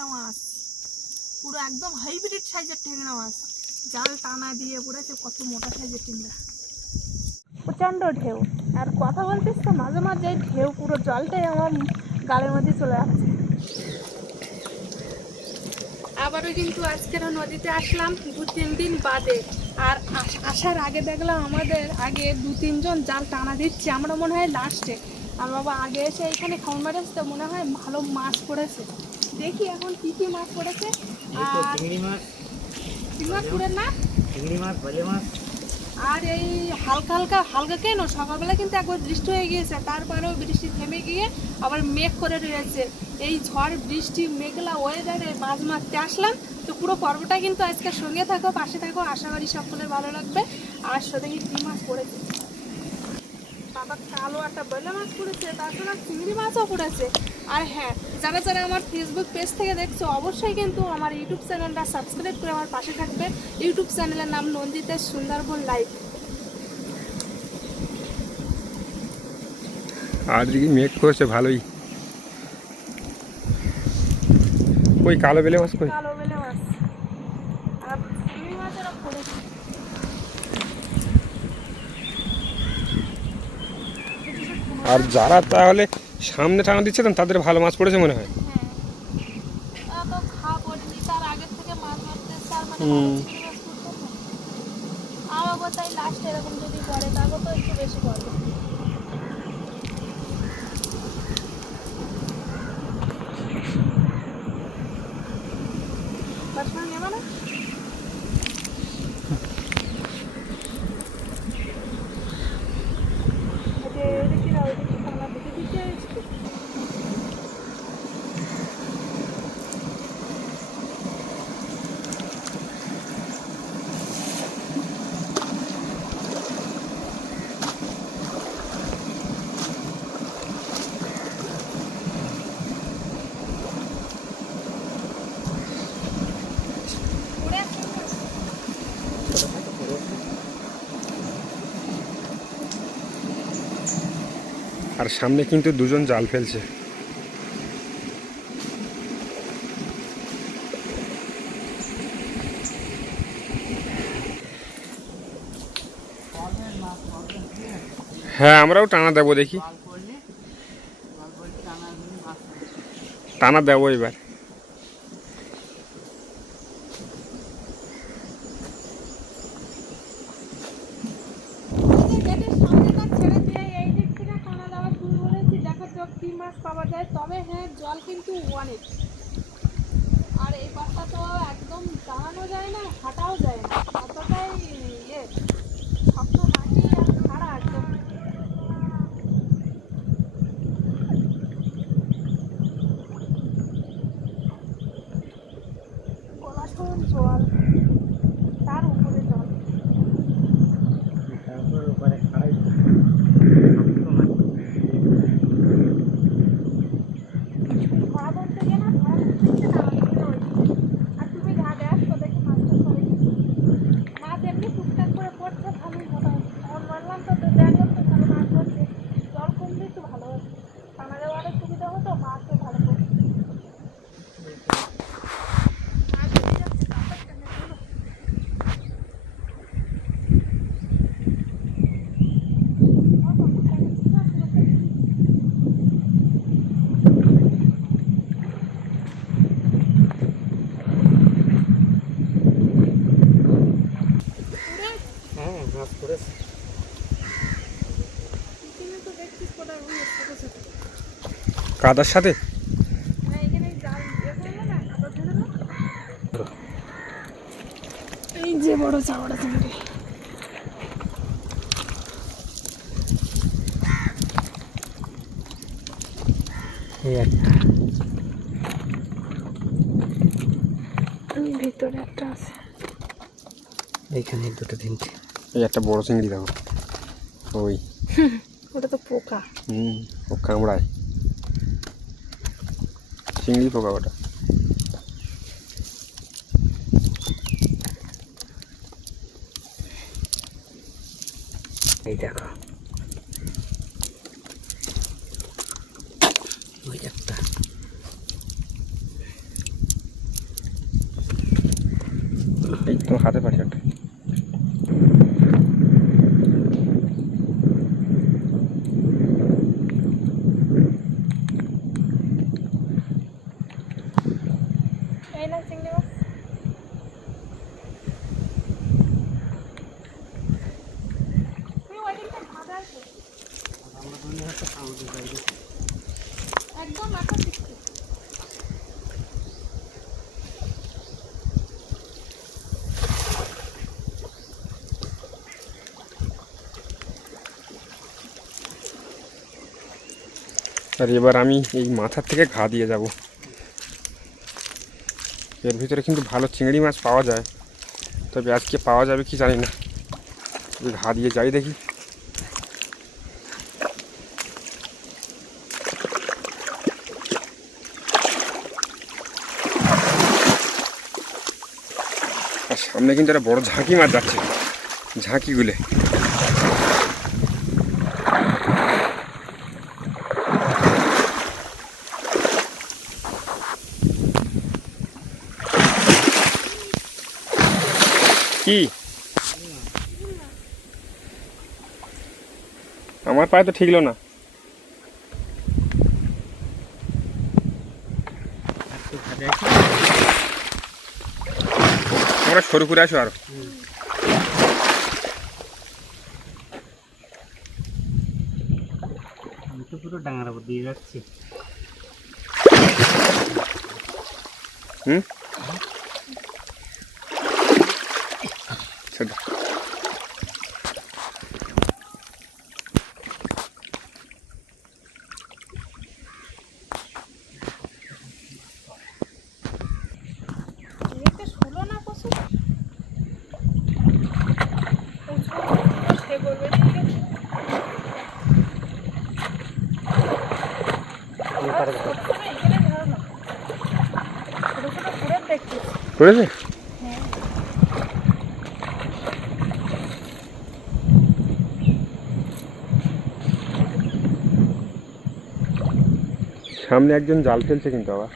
ট্যাংরা মাছ, পুরো একদম হাইব্রিড সাইজের ট্যাংরা মাছ। জাল টানা দিয়ে পড়েছে, কত মোটা সাইজের ট্যাংরা। প্রচণ্ড ঢেউ, আর কথা বলছিস তো মাঝে মাঝে ঢেউ, পুরো জলটাই আমার গালের মধ্যে চলে যাচ্ছে। আবারও কিন্তু আজকের নদীতে আসলাম 2-3 দিন বাদে। আর আসার আগে দেখলাম আমাদের আগে 2-3 জন জাল টানা দিচ্ছে, আমরা মনে হয় লাস্টে। আর বাবা আগে এসে এখানে খাওয়ান মারছে তো মনে হয় ভালো মাছ পড়েছে। দেখি এখন কি কি মাছ পড়েছে। আর চিংড়ি মাছ পুরের না, চিংড়ি মাছ, বালি মাছ। আর এই হালকা কেন সকালবেলা কিন্তু একবার বৃষ্টি হয়ে গিয়েছে, তারপরেও বৃষ্টি থেমে গিয়ে আবার মেঘ করে রয়েছে। এই ঝড় বৃষ্টি মেঘলা ওয়েদারে মাছ মারতে আসলাম। তো পুরো পর্বটা কিন্তু আজকে সঙ্গে থাকো, পাশে থাকো, আশা করি সকলের ভালো লাগবে। আর সাথে কি মাছ পড়েছে বাবা, কালো একটা বেলে মাছ পড়েছে, তাছাড়া চিংড়ি মাছও পড়েছে। আর হ্যাঁ, যারা যারা আমার ফেসবুক পেজ থেকে দেখছো অবশ্যই কিন্তু আমার ইউটিউব চ্যানেলটা সাবস্ক্রাইব করে আমার পাশে থাকবে। ইউটিউব চ্যানেলের নাম নন্দিতের সুন্দরবন লাইভ। আর দিকে মেঘ করেছে ভালোই। ওই কালো বেলে মাছ, কই কালো বেলে মাছ আর চিংড়ি মাছেরও পড়েছে। আর যারা তাহলে সামনে টানা দিচ্ছে তাদের ভালো মাছ পড়েছে মনে হয়। হ্যাঁ, তো খাওয়া পড়েনি, তার আগের থেকে মাছ মারতে তার মানে চিংড়ি মাছ পড়তো না। আমাকে তাই লাস্টে এরকম যদি পড়ে তারপর তো একটু বেশি পড়বে। আর সামনে কিন্তু দুজন জাল ফেলছে। হ্যাঁ, আমরাও টানা দেবো, দেখি টানা দেবো এবার। পাওয়া যায়, তবে হ্যাঁ জল কিন্তু অনেক। আর এই পাশটা তো একদম দাঁড়ানো যায় না, হাঁটাও যায় না, অতটাই শক্ত মাটি আর খাড়া একদম। গলাসন জল, তার উপরে জল। কাদার সাথে এই যে বড় চাওড়া চিংড়ি। এই একটা, ভিতরে একটা আছে, এইখানে দুটো তিনটে। এই একটা বড় চিংড়ি দেখো, ওই ওটা তো পোকা। ও কামড়ায়, চিংড়ি পোকা ওটা। এই দেখো, ওই একটা। এই তো হাতে পাশে একটা। এই না চিংড়ি মাছ। তুমি ওই দিকটা ভাজা আছে। একদম এখন দিচ্ছি। আর এবার আমি এই মাথার থেকে ঘা দিয়ে যাব। এর ভিতরে কিন্তু ভালো চিংড়ি মাছ পাওয়া যায়, তবে আজকে পাওয়া যাবে কি জানি না। ঘা দিয়ে যাই দেখি। আর সামনে কিন্তু একটা বড় ঝাঁকি মাছ যাচ্ছে, ঝাঁকিগুলো। কি আমার পায়ে তো ঠিকলো না। আমরা সরু করে আসো আরো। আমি তো পুরো ডাঙার উপর দিয়ে যাচ্ছি। হুম সেটা এতে শুলো না প্রচুর। সে করবে এদিকে। আর ছোট ছোট এখানে ধরো না। ছোট ছোট ঘুরে দেখছি। পড়েছে। হ্যাঁ। সামনে একজন জাল ফেলছে কিন্তু আবার।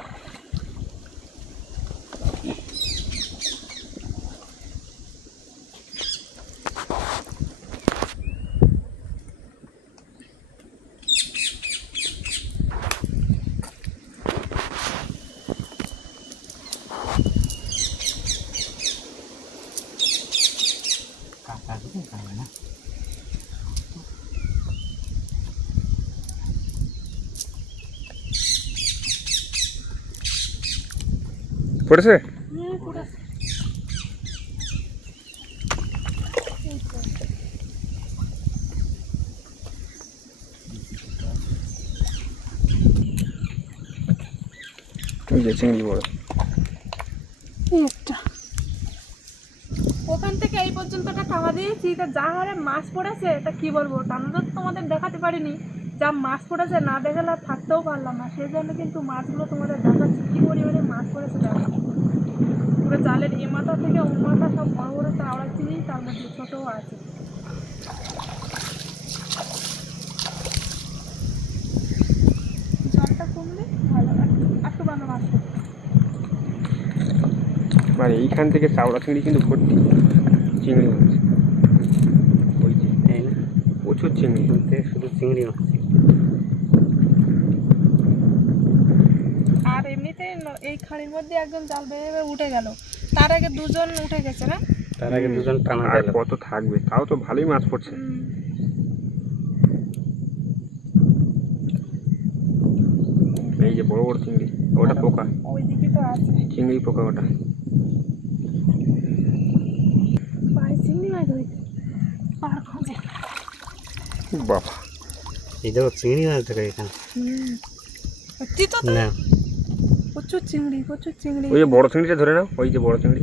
কাকা তো খাবে না। পড়েছে। পুরো এই তো। ওই যে চিংড়ি বড়। এই একটা। ওখান থেকে এই পর্যন্ত একটা টাকা দিয়েছি, তা যা হারে মাছ পড়েছে তা কি বলবো, টানা তো তোমাদের দেখাতে পারিনি। যা মাছ পড়েছে না দেখালে আর থাকতেও পারলাম না, সেই জন্য কিন্তু মাছগুলো তোমাদের দেখাচ্ছি কি পরিমাণে মাছ পড়েছে দেখো। পুরো জালের এ মাথা থেকে ও মাথা সব বড় বড় চাওড়া চিংড়ি, তার মধ্যে ছোটও আছে। জলটা কমলে ভালো, একটু ভালো মাছ পড়বে। আর এইখান থেকে চাওড়া চিংড়ি কিন্তু ভর্তি চিংড়ি মাছ। ওই যে তাই না, প্রচুর চিংড়ি। শুনতে শুধু চিংড়ি মাছ। আর এমনিতে এই খাড়ির মধ্যে একজন জাল বেয়ে বেয়ে উঠে গেল, তার আগে দুজন উঠে গেছে না। তার আগে দুজন টানা আর গেল। কত থাকবে, তাও তো ভালোই মাছ পড়ছে। এই যে বড় বড় চিংড়ি, ওটা পোকা, ওই দিকে তো আছে চিংড়ি পোকা ওটা। পায়ে চিংড়ি মাছ ধরেছে পার খোঁজে। বাবা এই দেখো চিংড়ি মাছ ধরে এখানে। সত্যি তো তাই? না প্রচুর চিংড়ি, প্রচুর চিংড়ি। ওই যে বড় চিংড়িটা ধরে নাও, ওই যে বড় চিংড়ি।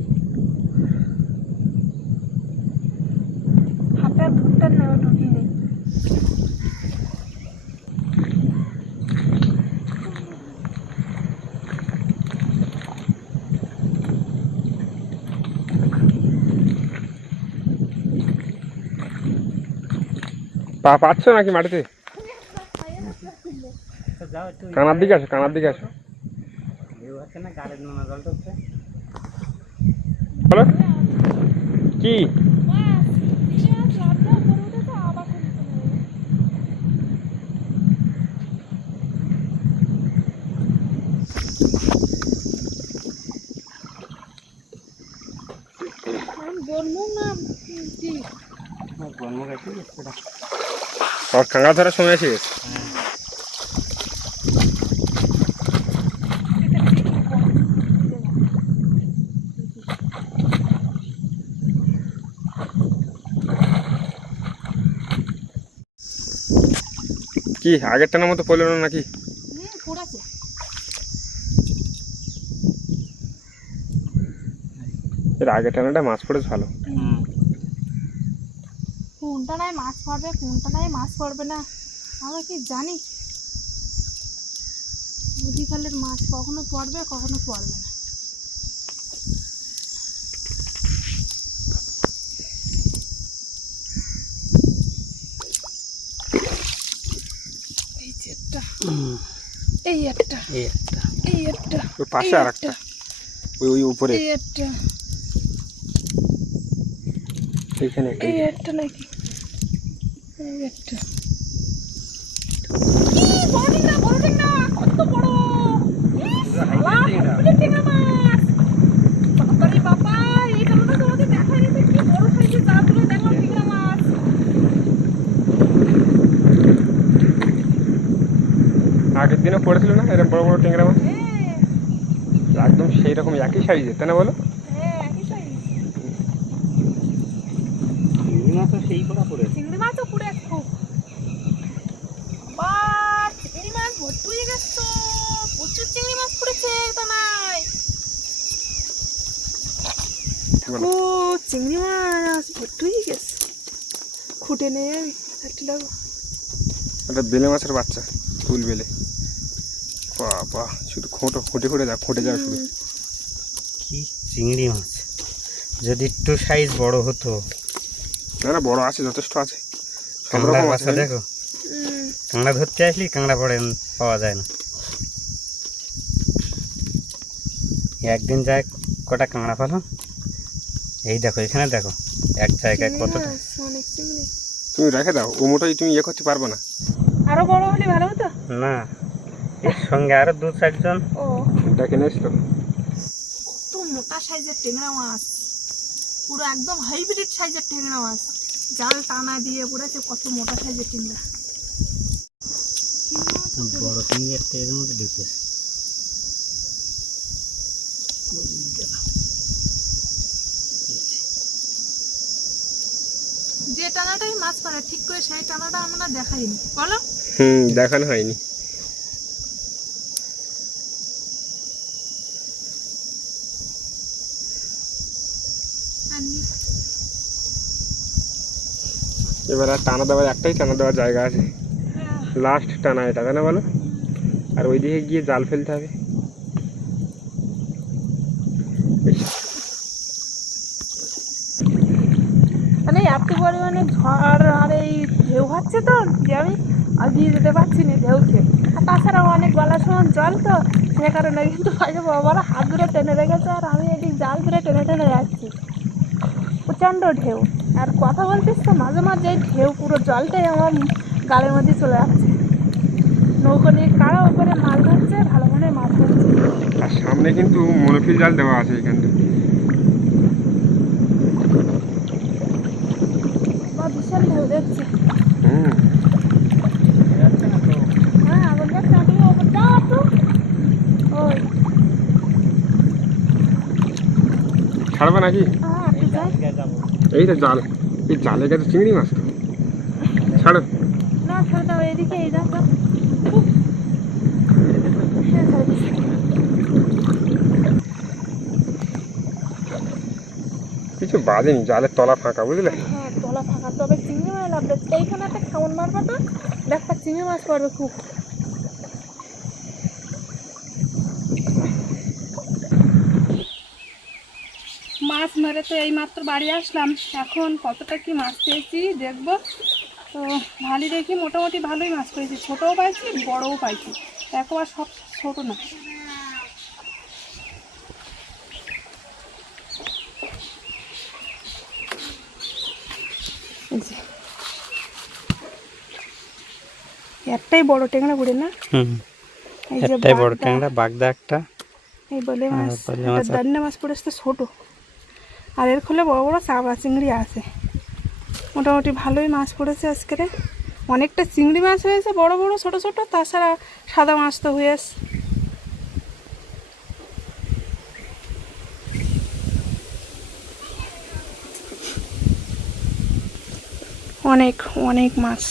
হাতে দুধটা নেওয়া ঢুকি নেই। পাচ্ছ নাকি মাটিতে? তো যাও একটু কানার দিকে আসো, কানার দিকে আসো। ঢেউ আছে না, গাড়ির নোনা জল ঢুকছে। বলো কি মাছ, চিংড়ি মাছ লাফ লাফ করে উঠেছে, আবার করে চলে গেল। আমি বলবো না কি জন্ম গেছে সেটা আর কাঁকড়া ধরার সময় এসে গেছে। কি আগের টানার মতো পড়লো না নাকি? পড়েছে। এর আগের টানাটা মাছ পড়েছে ভালো। কোনটা নাই মাছ পড়বে, কোনটা নাই মাছ পড়বে না আমরা কি জানি? নদী খালের মাছ কখনো পড়বে, কখনো পড়বে না। এই যে একটা, এই একটা, এই একটা এই একটা, ওই পাশে আর একটা, ওই উপরে এই একটা, এইখানে একটা। এই একটা নাকি, এই একটা। বড় টিংরা, বড় টিংরা, কত বড়! শালা, হাইব্রিড টিংরা মাছ। বাবারে বাবা, এই টানাটা তোমাকে দেখায়নি তো, কি বড় সাইজের জাল তুলে দেখলাম টিংরা মাছ। আগের দিনে পড়েছিল না এরকম বড় বড় ট্যাংরা মাছ? হ্যাঁ, একদম সেই রকম একই সাইজের, তাই না বলো? হ্যাঁ, একই সাইজ। চিংড়ি মাছও সেই কটা পড়েছে। চিংড়ি মাছও পুরো এক খুব। বাবা, চিংড়ি মাছ ভর্তি হয়ে গেছে তো। প্রচুর চিংড়ি মাছ পড়েছে টানায়। বলো। ও চিংড়ি মাছ ভর্তি হয়ে গেছে। খুঁটে নেই আমি একটু লাগো। একটা বেলে মাছের বাচ্চা, ফুল বেলে। বাবা, শুধু খুঁটে খুঁটে যা, খুঁটে যাও শুধু। কি চিংড়ি মাছ, যদি একটু সাইজ বড় হতো। না না, বড় আছে, যথেষ্ট আছে, সব কাঁকড়ার রকম বাচ্চা আছে। দেখো, কাঁকড়া ধরতে আসলি কাঁকড়া পড়ে পাওয়া যায় না। একদিন যায় কটা কাঁকড়া পালো। এই দেখো এখানে দেখো, এক জায়গায় কতটা। অনেক চিংড়ি। তুমি রেখে দাও, ও মোটাই তুমি ইয়ে করতে পারবে না। আরো বড় হলে ভালো হতো। না, এর সঙ্গে আরো 2-4 জন। ও দেখে নিয়েছিল। কত মোটা সাইজের ট্যাংরা মাছ, পুরো একদম হাইব্রিড সাইজের ট্যাংরা মাছ। জাল টানা দিয়ে পড়েছে, কত মোটা সাইজের ট্যাংরা। বড় চিংড়ি একটা এর মধ্যে ঢুকে। যে টানাটাই মাছ পারে ঠিক করে সেই টানাটা আমরা দেখাইনি, বলো? দেখানো হয়নি। এবার আর টানা দেওয়ার একটাই টানা দেওয়ার জায়গা আছে, লাস্ট টানা এটা, তাই না বলো? আর ওইদিকে গিয়ে জাল ফেলতে হবে। মানে এত পরিমাণে ঝড় আর এই ঢেউ হচ্ছে তো যে আমি আগিয়ে যেতে পারছি না ঢেউকে। আর তাছাড়াও অনেক গলার সমান জল তো, সে কারণে কিন্তু পাশে বাবারা হাত ধরে টেনে রেখেছে আর আমি এদিক জাল ধরে টেনে টেনে যাচ্ছি। প্রচণ্ড ঢেউ, আর কথা বলছিস তো মাঝে মাঝে এই ঢেউ পুরো জলটাই আমার গালের মধ্যে চলে যাচ্ছে। নৌকো নিয়ে কারা ওপরে মাছ ধরছে, ভালো মানে মাছ ধরছে। আর সামনে কিন্তু মনোফিল জাল দেওয়া আছে এখানটা। বা বিশাল ঢেউ দেখছে। হ্যাঁ আবার দেখছে, তুমি ওপর যাও তো। ওই ছাড়বে নাকি? হ্যাঁ একটু যাই। এই তো জাল, এই জালে গেছে চিংড়ি মাছ তো। ছাড়ো। না ছাড় দাও, এদিকে এই দেখো। হ্যাঁ ছাড় দিচ্ছি। কিছু বাজেনি, জালের তলা ফাঁকা, বুঝলে? হ্যাঁ তলা ফাঁকা, তবে চিংড়ি মাছ লাভবে। এইখানে একটা খাওয়ান মারবা তো, একটা চিংড়ি মাছ পড়বে খুব। মাছ মেরে তো এইমাত্র বাড়ি আসলাম, এখন কতটা কি মাছ পেয়েছি দেখবো। তো ভালোই দেখি, মোটামুটি ভালোই মাছ পেয়েছি, ছোটও পাইছি বড়ও পাইছি, একবার সব ছোট না। একটাই বড় ট্যাংরা পড়ে না, হুম, এই যে একটাই বড় বাগদা, ট্যাংরা, বাগদা একটা, এই বলে মাছ, বলে মাছ আর- দান্নে মাছ পড়েছে তো ছোট, আর এর খোলে বড় বড় চাপা চিংড়ি আছে। মোটামুটি ভালোই মাছ পড়েছে আজকে, অনেকটা চিংড়ি মাছ হয়েছে বড় বড় ছোট ছোট, তাছাড়া সাদা মাছ তো হয়েছে। অনেক অনেক মাছ।